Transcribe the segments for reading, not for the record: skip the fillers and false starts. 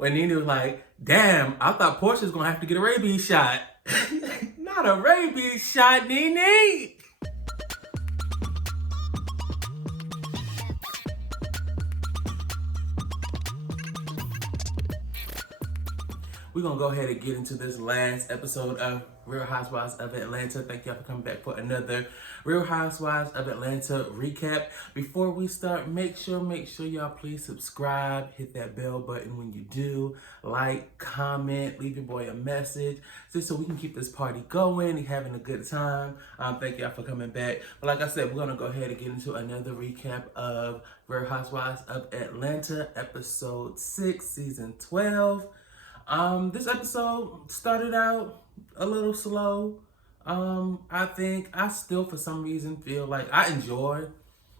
when Nene was like, damn, I thought Portia's gonna have to get a rabies shot. Not a rabies shot, Nene. We're going to go ahead and get into this last episode of Real Housewives of Atlanta. Thank y'all for coming back for another Real Housewives of Atlanta recap. Before we start, make sure y'all please subscribe. Hit that bell button when you do. Like, comment, leave your boy a message. Just so we can keep this party going and having a good time. Thank y'all for coming back. But like I said, we're going to go ahead and get into another recap of Real Housewives of Atlanta, episode 6, season 12. This episode started out a little slow. I think I still, for some reason, feel like I enjoyed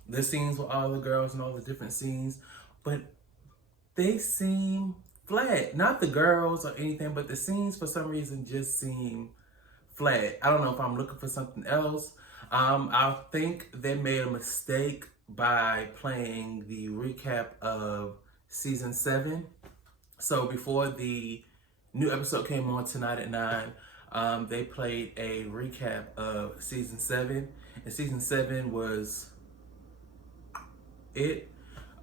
the scenes with all the girls and all the different scenes, but they seem flat. Not the girls or anything, but the scenes for some reason just seem flat. I don't know if I'm looking for something else. I think they made a mistake by playing the recap of season 7. So before the new episode came on tonight at 9, they played a recap of season 7. And season 7 was it.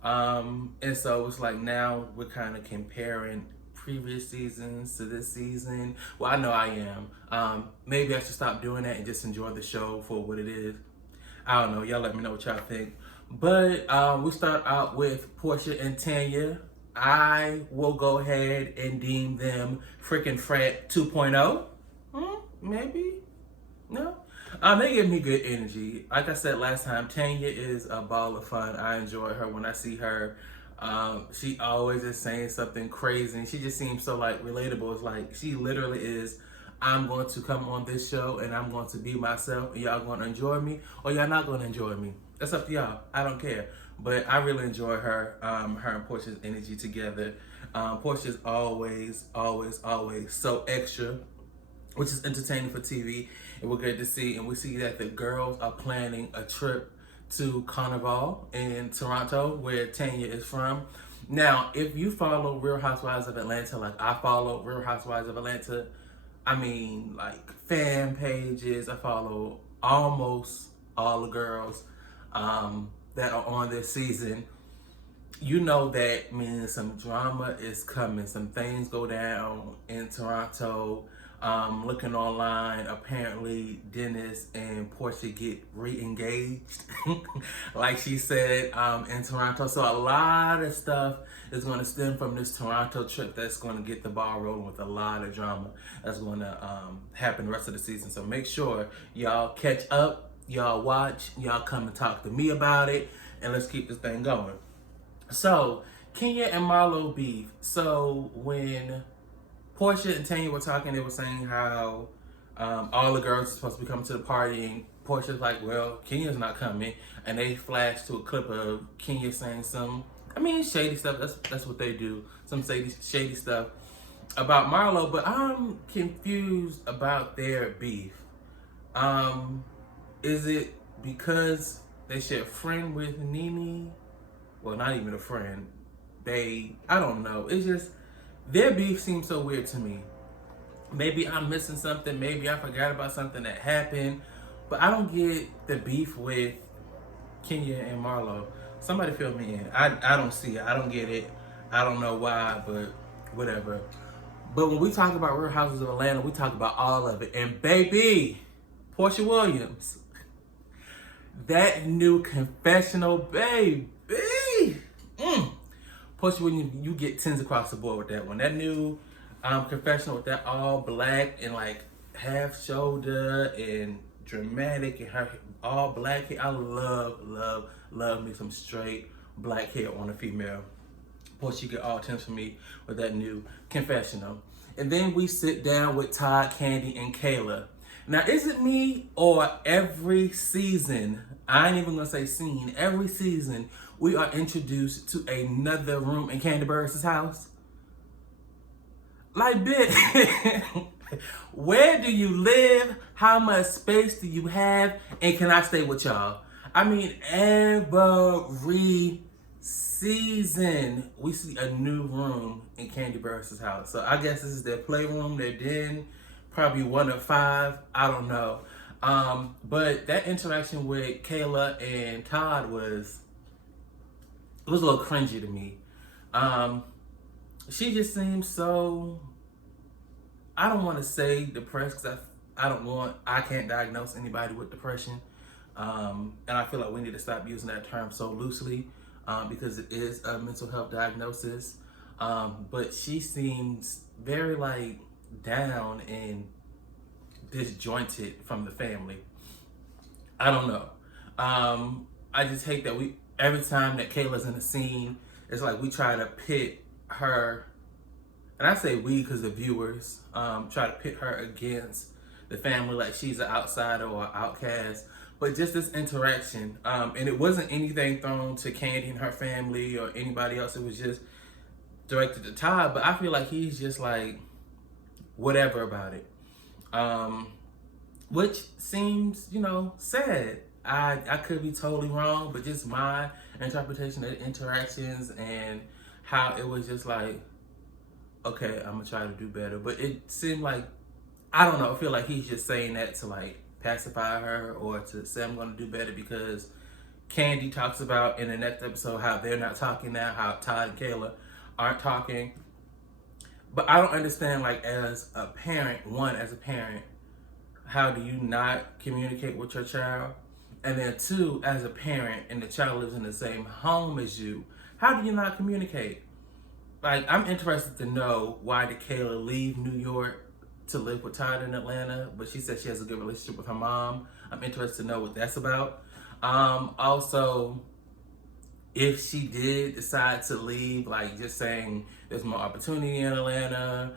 And so it's like now we're kind of comparing previous seasons to this season. Well, I know I am. Maybe I should stop doing that and just enjoy the show for what it is. I don't know. Y'all let me know what y'all think. But we start out with Porsha and Tanya. I will go ahead and deem them freaking frat 2.0. Maybe? No? They give me good energy. Like I said last time, Tanya is a ball of fun. I enjoy her when I see her. She always is saying something crazy. And she just seems so like relatable. It's like she literally is, I'm going to come on this show and I'm going to be myself and y'all going to enjoy me or y'all not going to enjoy me. That's up to y'all. I don't care. But I really enjoy her, her and Portia's energy together. Portia's always so extra, which is entertaining for TV, and we're good to see. And we see that the girls are planning a trip to Carnival in Toronto, where Tanya is from. Now, if you follow Real Housewives of Atlanta, like I follow Real Housewives of Atlanta, I mean, like fan pages, I follow almost all the girls that are on this season. You know that means some drama is coming. Some things go down in Toronto. Looking online, apparently Dennis and Portia get re-engaged, like she said, in Toronto. So a lot of stuff is going to stem from this Toronto trip that's going to get the ball rolling with a lot of drama that's going to happen the rest of the season. So make sure y'all catch up. Y'all watch, y'all come and talk to me about it, and let's keep this thing going. So, Kenya and Marlo beef. So, when Portia and Tanya were talking, they were saying how all the girls are supposed to be coming to the party, and Portia's like, well, Kenya's not coming. And they flashed to a clip of Kenya saying some, shady stuff. That's what they do. Some shady stuff about Marlo, but I'm confused about their beef. Is it because they share a friend with Nene? Well, not even a friend. I don't know. It's just, their beef seems so weird to me. Maybe I'm missing something. Maybe I forgot about something that happened. But I don't get the beef with Kenya and Marlo. Somebody fill me in. I don't see it. I don't get it. I don't know why, but whatever. But when we talk about Real Houses of Atlanta, we talk about all of it. And baby, Porsha Williams, that new confessional, baby. Porsha Williams, you get 10s across the board with that one. That new confessional with that all black and like half shoulder and dramatic and her all black hair. I love me some straight black hair on a female. Porsha, you get all 10s from me with that new confessional. And then we sit down with Todd, Kandi, and Kayla. Now, is it me or every season, I ain't even gonna say scene, every season we are introduced to another room in Kandi Burruss' house? Like, bitch, where do you live? How much space do you have? And can I stay with y'all? Every season, we see a new room in Kandi Burruss's house. So I guess this is their playroom, their den, probably one of 5. I don't know. But that interaction with Kayla and Todd was a little cringy to me. She just seems so, I don't want to say depressed because I can't diagnose anybody with depression. And I feel like we need to stop using that term so loosely because it is a mental health diagnosis. But she seems very like down and disjointed from the family. I don't know. I just hate that every time that Kayla's in the scene, it's like we try to pit her, and I say we because the viewers try to pit her against the family like she's an outsider or an outcast. But just this interaction, and it wasn't anything thrown to Kandi and her family or anybody else. It was just directed to Todd. But I feel like he's just like whatever about it, which seems, sad. I could be totally wrong, but just my interpretation of the interactions and how it was just like, okay, I'm gonna try to do better. But it seemed like, I don't know, I feel like he's just saying that to like pacify her or to say I'm gonna do better because Kandi talks about in the next episode how they're not talking now, how Todd and Kayla aren't talking. But I don't understand, like, as a parent, how do you not communicate with your child? And then 2, as a parent and the child lives in the same home as you, how do you not communicate? Like, I'm interested to know, why did Kayla leave New York to live with Todd in Atlanta? But she said she has a good relationship with her mom. I'm interested to know what that's about. Also, if she did decide to leave, like just saying there's more opportunity in Atlanta,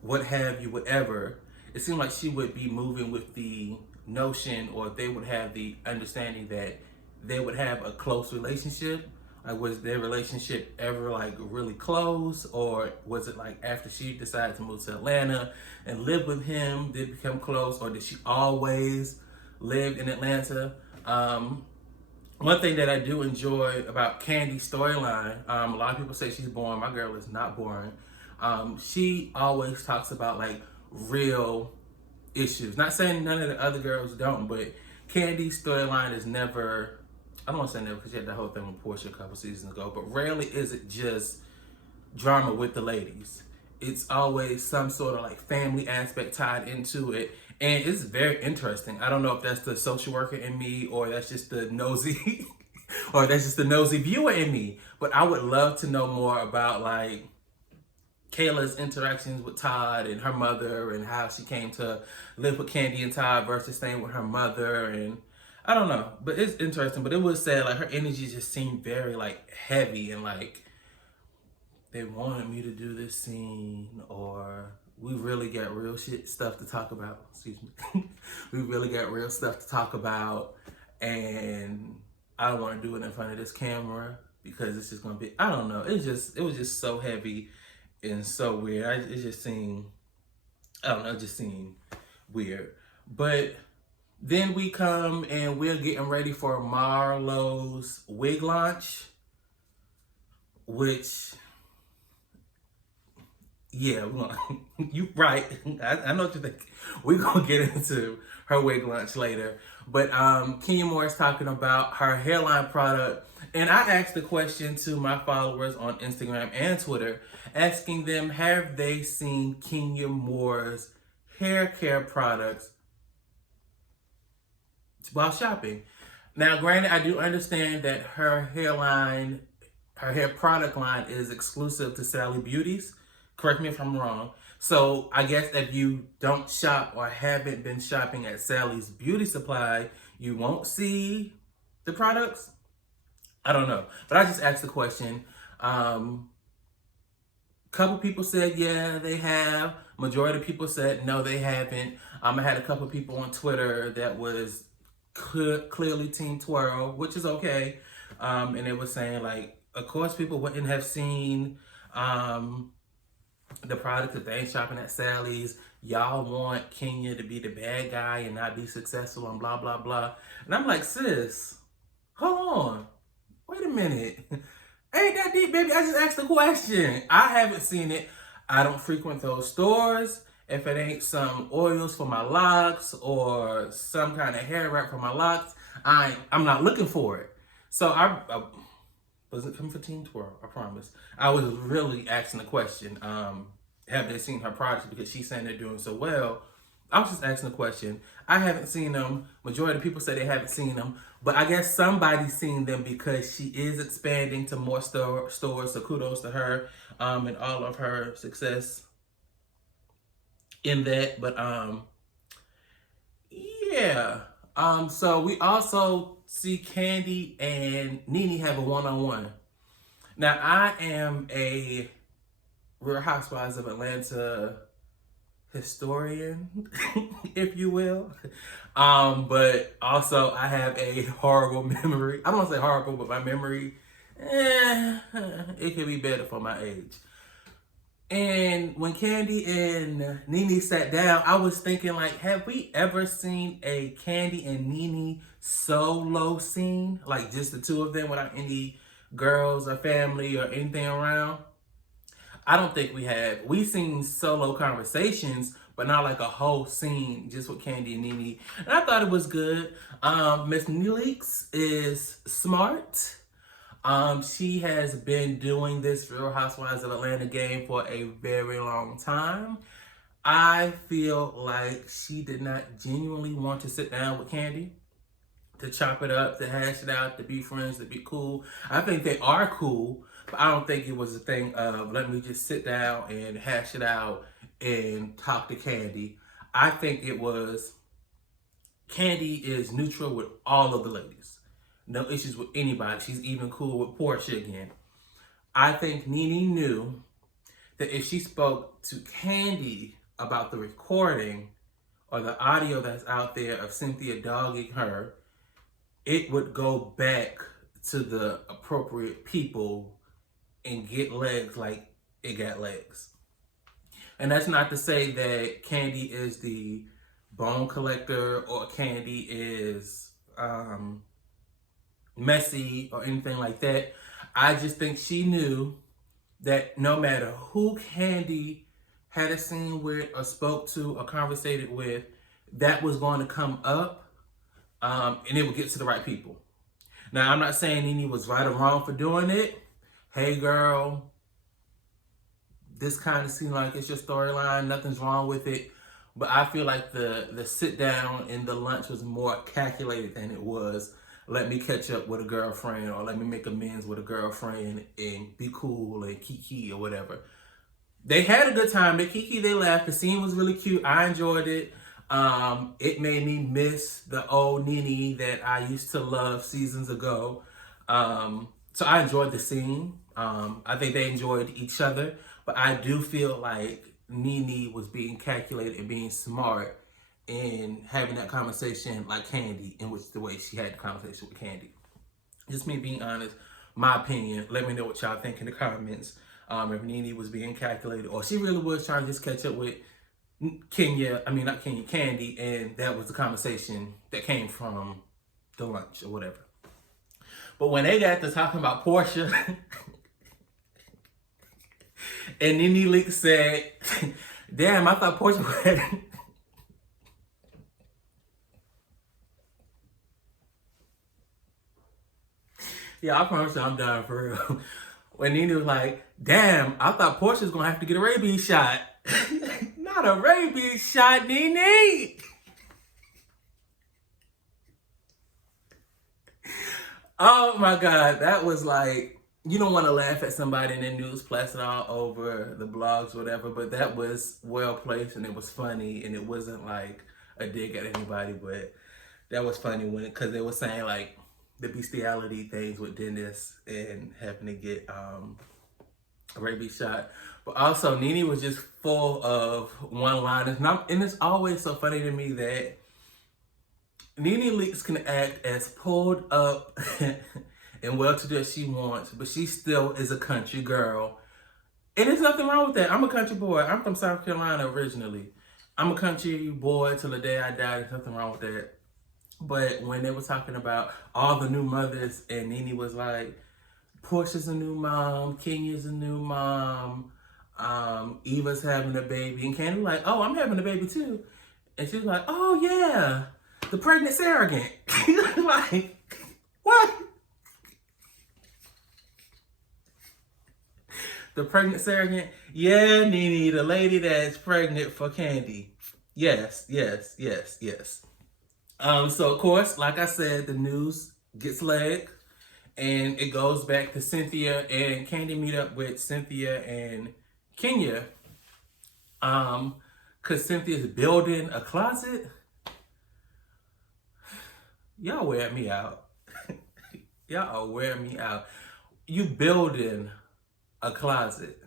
what have you, whatever, it seemed like she would be moving with the notion, or they would have the understanding that they would have a close relationship. Like, was their relationship ever like really close, or was it like after she decided to move to Atlanta and live with him, did it become close, or did she always live in Atlanta? One thing that I do enjoy about Kandi's storyline, a lot of people say she's boring. My girl is not boring. She always talks about like real issues. Not saying none of the other girls don't, but Kandi's storyline is never, I don't want to say never because she had the whole thing with Portia a couple seasons ago, but rarely is it just drama with the ladies. It's always some sort of like family aspect tied into it. And it's very interesting. I don't know if that's the social worker in me, or that's just the nosy or that's just the nosy viewer in me. But I would love to know more about like Kayla's interactions with Todd and her mother, and how she came to live with Kandi and Todd versus staying with her mother. And I don't know, but it's interesting. But it was sad, like her energy just seemed very like heavy, and like they wanted me to do this scene, or we really got real stuff to talk about. Excuse me. We really got real stuff to talk about, and I don't want to do it in front of this camera because it's just gonna be, I don't know. It was just so heavy and so weird. It just seemed, I don't know, it just seemed weird. But then we come and we're getting ready for Marlo's wig launch, which, yeah, you right. I know what you think. We're gonna get into her wig launch later. But Kenya Moore is talking about her hairline product. And I asked the question to my followers on Instagram and Twitter, asking them, have they seen Kenya Moore's hair care products while shopping? Now, granted, I do understand that her hair product line is exclusive to Sally Beauties. Correct me if I'm wrong. So I guess if you don't shop or haven't been shopping at Sally's Beauty Supply, you won't see the products. I don't know. But I just asked the question. Couple people said, yeah, they have. Majority of people said, no, they haven't. I had a couple people on Twitter that was clearly Team Twirl, which is okay. And they were saying, like, of course people wouldn't have seen the product if they ain't shopping at Sally's. Y'all want Kenya to be the bad guy and not be successful and blah, blah, blah. And I'm like, sis, hold on. wait a minute. Ain't that deep, baby? I just asked a question. I haven't seen it. I don't frequent those stores. If it ain't some oils for my locks or some kind of hair wrap for my locks, I'm not looking for it. So I wasn't coming for Teen Twirl, I promise. I was really asking the question, have they seen her products? Because she's saying they're doing so well. I was just asking the question. I haven't seen them. Majority of people say they haven't seen them. But I guess somebody's seen them because she is expanding to more stores. So kudos to her and all of her success in that. But yeah. So we also see Kandi and Nene have a one-on-one. Now, I am a Real Housewives of Atlanta historian, if you will. But also I have a horrible memory. I don't want to say horrible, but my memory, it could be better for my age. And when Kandi and Nene sat down, I was thinking, like, have we ever seen a Kandi and Nene solo scene? Like just the two of them without any girls or family or anything around? I don't think we have. We've seen solo conversations, but not like a whole scene just with Kandi and Nene. And I thought it was good. Miss Neelix is smart. She has been doing this Real Housewives of Atlanta game for a very long time. I feel like she did not genuinely want to sit down with Kandi to chop it up, to hash it out, to be friends, to be cool. I think they are cool, but I don't think it was a thing of let me just sit down and hash it out and talk to Kandi. I think it was Kandi is neutral with all of the ladies. No issues with anybody. She's even cool with Portia again. I think Nene knew that if she spoke to Kandi about the recording or the audio that's out there of Cynthia dogging her, it would go back to the appropriate people and get legs like it got legs. And that's not to say that Kandi is the bone collector or Kandi is messy or anything like that. I just think she knew that no matter who Kandi had a scene with or spoke to or conversated with, that was going to come up and it would get to the right people. Now, I'm not saying Nene was right or wrong for doing it. Hey, girl, this kind of seemed like it's your storyline. Nothing's wrong with it. But I feel like the sit down and the lunch was more calculated than it was let me catch up with a girlfriend or let me make amends with a girlfriend and be cool and kiki or whatever. They had a good time. They kiki, they laughed. The scene was really cute. I enjoyed it. It made me miss the old Nene that I used to love seasons ago. So I enjoyed the scene. I think they enjoyed each other. But I do feel like Nene was being calculated and being smart in having that conversation like Kandi, in which the way she had the conversation with Kandi. Just me being honest, my opinion. Let me know what y'all think in the comments. If Nene was being calculated or she really was trying to just catch up with Kandi, and that was the conversation that came from the lunch or whatever. But when they got to talking about Portia, and Nene Leakes said, damn, I thought Portia had... Yeah, I promise you I'm done for real. When Nene was like, damn, I thought Portia was going to have to get a rabies shot. Not a rabies shot, Nene. Oh my God, that was like, you don't want to laugh at somebody and then news plastered all over the blogs, whatever, but that was well placed and it was funny and it wasn't like a dig at anybody, but that was funny because they were saying like the bestiality things with Dennis and having to get a rabies shot. But also Nene was just full of one-liners. And it's always so funny to me that Nene Leakes can act as pulled up and well-to-do as she wants, but she still is a country girl. And there's nothing wrong with that. I'm a country boy. I'm from South Carolina originally. I'm a country boy till the day I die. There's nothing wrong with that. But when they were talking about all the new mothers, and Nene was like, Portia's a new mom, Kenya's a new mom, Eva's having a baby, and Kandi like, oh, I'm having a baby too. And she was like, oh yeah, the pregnant surrogate. Like, what? The pregnant surrogate? Yeah, Nene, the lady that's pregnant for Kandi. Yes, yes, yes, yes. So of course, like I said, the news gets legged and it goes back to Cynthia, and Kandi meet up with Cynthia and Kenya. Cause Cynthia's building a closet. Y'all wear me out. Y'all are wearing me out. You building a closet.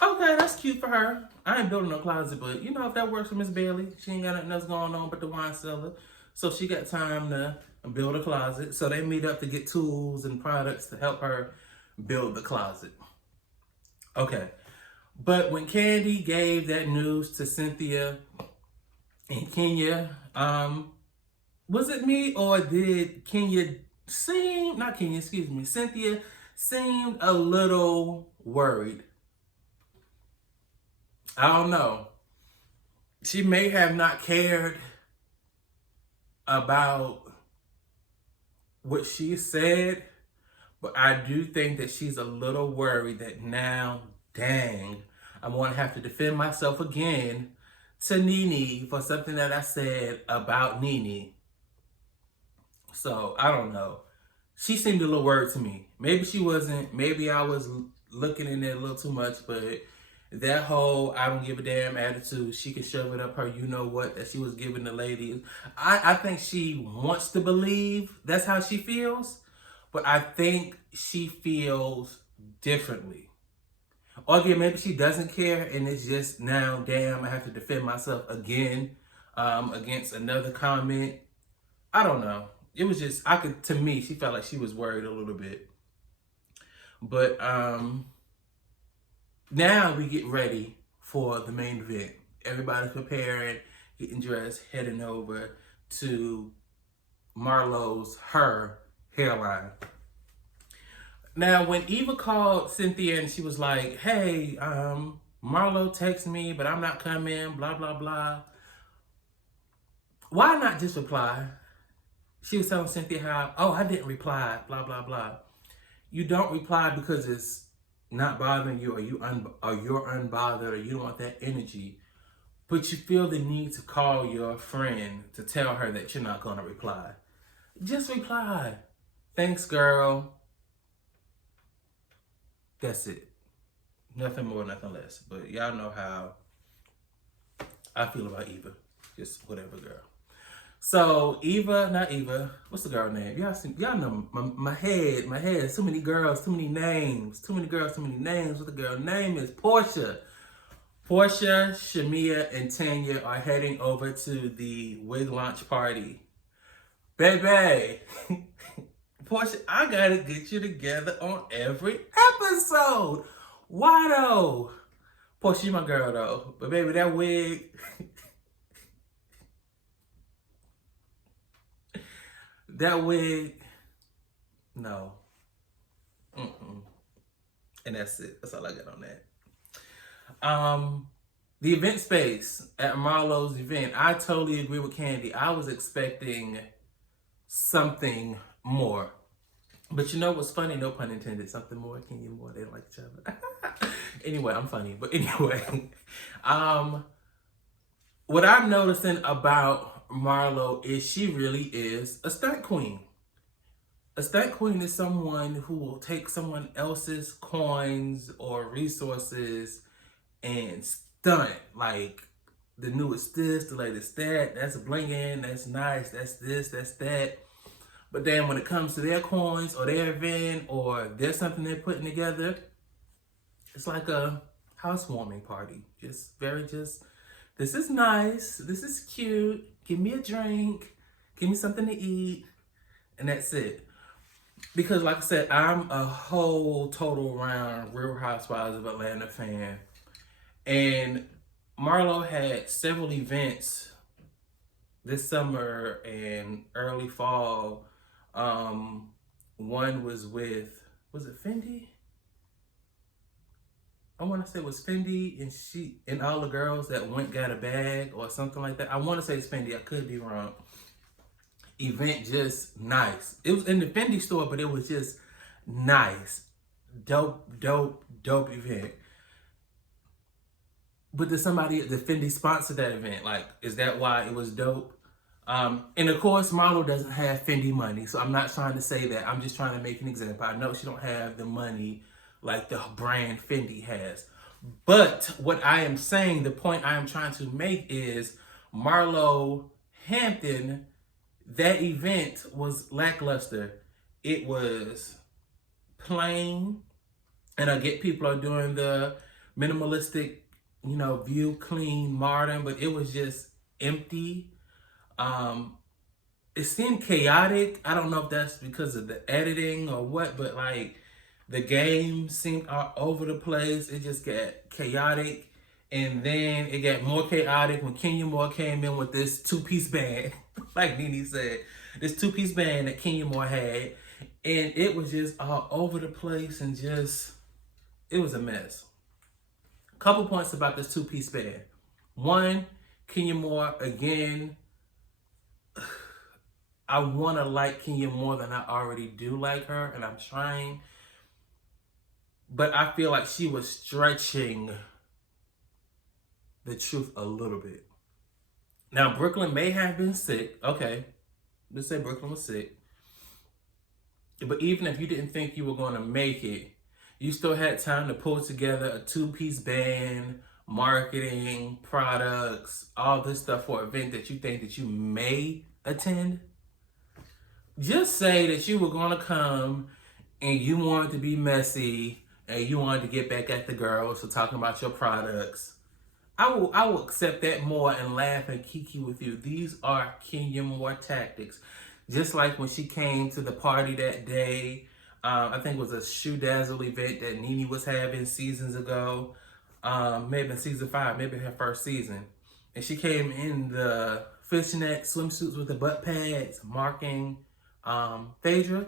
Okay, that's cute for her. I ain't building a closet, but you know, if that works for Miss Bailey, she ain't got nothing else going on but the wine cellar. So she got time to build a closet. So they meet up to get tools and products to help her build the closet. Okay. But when Kandi gave that news to Cynthia and Kenya, was it me or did Kenya seem, not Kenya, excuse me, Cynthia seemed a little worried? I don't know. She may have not cared about what she said, but I do think that she's a little worried that now, dang, I'm going to have to defend myself again to Nene for something that I said about Nene. So, I don't know. She seemed a little worried to me. Maybe she wasn't. Maybe I was looking in there a little too much, but that whole I don't give a damn attitude, she can shove it up her you know what that she was giving the ladies. I think she wants to believe that's how she feels, but I think she feels differently. Or again, maybe she doesn't care and it's just now, damn, I have to defend myself again against another comment. I don't know. It was just, to me, she felt like she was worried a little bit. But now we get ready for the main event. Everybody's preparing, getting dressed, heading over to Marlo's hairline. Now, when Eva called Cynthia and she was like, hey, Marlo texted me, but I'm not coming, blah, blah, blah. Why not just reply? She was telling Cynthia how, oh, I didn't reply, blah, blah, blah. You don't reply because it's not bothering you, or you're unbothered, or you don't want that energy, but you feel the need to call your friend to tell her that you're not going to reply. Just reply. Thanks, girl. That's it. Nothing more, nothing less. But y'all know how I feel about Eva. Just whatever, girl. So not Eva. What's the girl name? Y'all know my head. Too many girls, too many names. Too many girls, too many names. What the girl name is? Portia. Portia, Shamia, and Tanya are heading over to the wig launch party. Baby, Portia, I gotta get you together on every episode. Why though? Portia, you my girl though. But baby, that wig. That wig, no. And that's it. That's all I got on that. The event space at Marlo's event, I totally agree with Kandi. I was expecting something more. But you know what's funny? No pun intended. Something more, Kenya more. They don't like each other. Anyway, I'm funny. But anyway, what I'm noticing about Marlo is she really is a stunt queen. A stunt queen is someone who will take someone else's coins or resources and stunt. Like, the newest this, the latest that, that's blinging, that's nice, that's this, that's that. But then when it comes to their coins or their event or there's something they're putting together, it's like a housewarming party. This is nice, this is cute, give me a drink, give me something to eat, and that's it. Because like I said, I'm a whole total round Real Housewives of Atlanta fan. And Marlo had several events this summer and early fall. One was it Fendi? I want to say it was Fendi, and she and all the girls that went got a bag or something like that. I want to say it's Fendi. I could be wrong. Event just nice. It was in the Fendi store, but it was just nice, dope event. But did somebody at the Fendi sponsor that event? Like, is that why it was dope? And of course, Marlo doesn't have Fendi money, so I'm not trying to say that. I'm just trying to make an example. I know she don't have the money like the brand Fendi has. But what I am saying, the point I am trying to make is Marlo Hampton, that event was lackluster. It was plain, and I get people are doing the minimalistic, view, clean, modern, but it was just empty. It seemed chaotic. I don't know if that's because of the editing or what, but like the game seemed all over the place. It just got chaotic. And then it got more chaotic when Kenya Moore came in with this two-piece band, like Nene said, this two-piece band that Kenya Moore had. And it was just all over the place and just, it was a mess. Couple points about this two-piece band. One, Kenya Moore, again, I want to like Kenya more than I already do like her, and I'm trying. But I feel like she was stretching the truth a little bit. Now, Brooklyn may have been sick. Okay, let's say Brooklyn was sick. But even if you didn't think you were going to make it, you still had time to pull together a two-piece band, marketing, products, all this stuff for an event that you think that you may attend. Just say that you were going to come and you wanted to be messy and you wanted to get back at the girls for talking about your products. I will accept that more and laugh and kiki with you. These are Kenya Moore tactics. Just like when she came to the party that day, I think it was a Shoe Dazzle event that Nene was having seasons ago, maybe in season 5, maybe her first season. And she came in the fishnet swimsuits with the butt pads, marking Phaedra.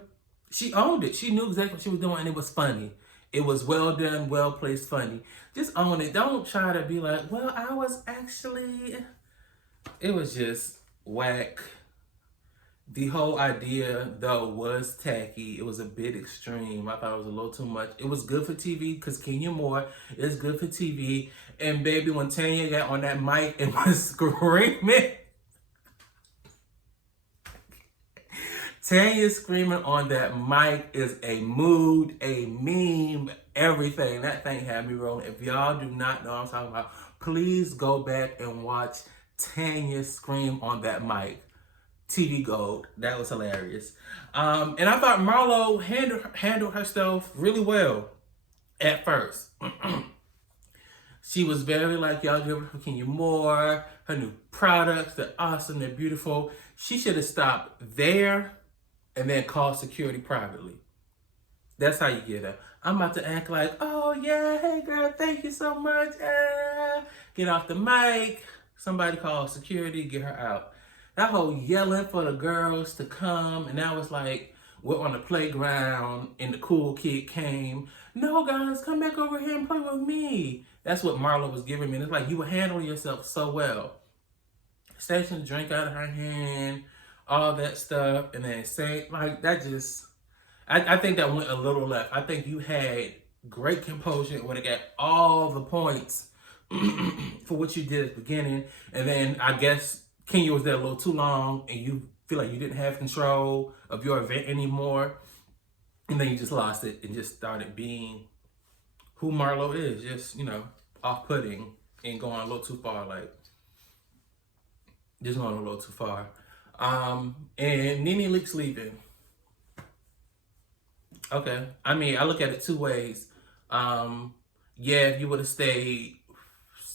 She owned it. She knew exactly what she was doing, and it was funny. It was well done, well placed, funny. Just own it. Don't try to be like, well, I was actually. It was just whack. The whole idea, though, was tacky. It was a bit extreme. I thought it was a little too much. It was good for TV because Kenya Moore is good for TV. And baby, when Tanya got on that mic and was screaming, Tanya screaming on that mic is a mood, a meme, everything. That thing had me rolling. If y'all do not know what I'm talking about, please go back and watch Tanya scream on that mic. TV Gold. That was hilarious. And I thought Marlo handled herself really well at first. She was very like, y'all give her Kenya Moore, her new products, they're awesome, they're beautiful. She should have stopped there and then called security privately. That's how you get her. I'm about to act like, oh yeah, hey girl, thank you so much. Get off the mic. Somebody call security, get her out. That whole yelling for the girls to come, and now it's like we're on the playground and the cool kid came. No, guys, come back over here and play with me. That's what Marlo was giving me. And it's like you were handling yourself so well. Snatching the drink out of her hand, all that stuff, and then saying, like, that just, I think that went a little left. I think you had great composure when it got all the points for what you did at the beginning, and then I guess Kenya was there a little too long and you feel like you didn't have control of your event anymore. And then you just lost it and just started being who Marlo is. Just, off-putting and going a little too far. Like, just going a little too far. And Nene Leakes leaving. Okay. I mean, I look at it two ways. Yeah, if you would have stayed,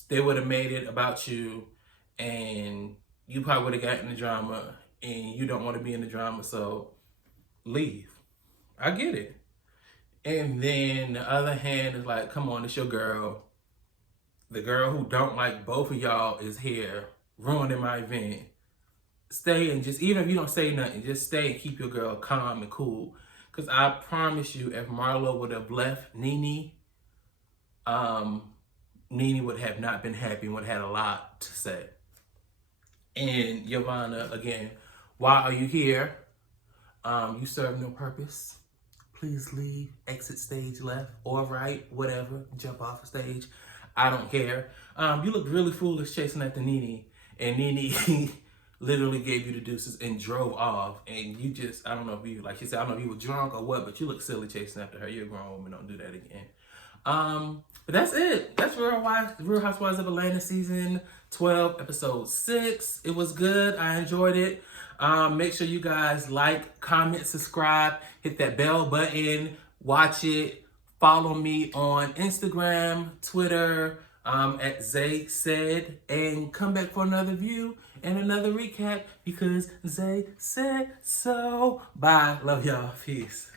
they would have made it about you and you probably would have gotten the drama and you don't want to be in the drama, so leave. I get it. And then the other hand is like, come on, it's your girl. The girl who don't like both of y'all is here ruining my event. stay and just, even if you don't say nothing, just stay and keep your girl calm and cool. Because I promise you, if Marlo would have left Nene, Nene would have not been happy and would have had a lot to say. And Yvonne, again, why are you here? You serve no purpose. Please leave, exit stage left or right, whatever, jump off the stage. I don't care. You look really foolish chasing after Nene, and Nene literally gave you the deuces and drove off. And you just, I don't know if you, like she said, I don't know if you were drunk or what, but you look silly chasing after her. You're a grown woman, don't do that again. But that's it. That's Real Housewives of Atlanta season 12, episode 6. It was good. I enjoyed it. Make sure you guys like, comment, subscribe, hit that bell button, watch it. Follow me on Instagram, Twitter, at Zay Said, and come back for another view and another recap because Zay said so. Bye. Love y'all. Peace.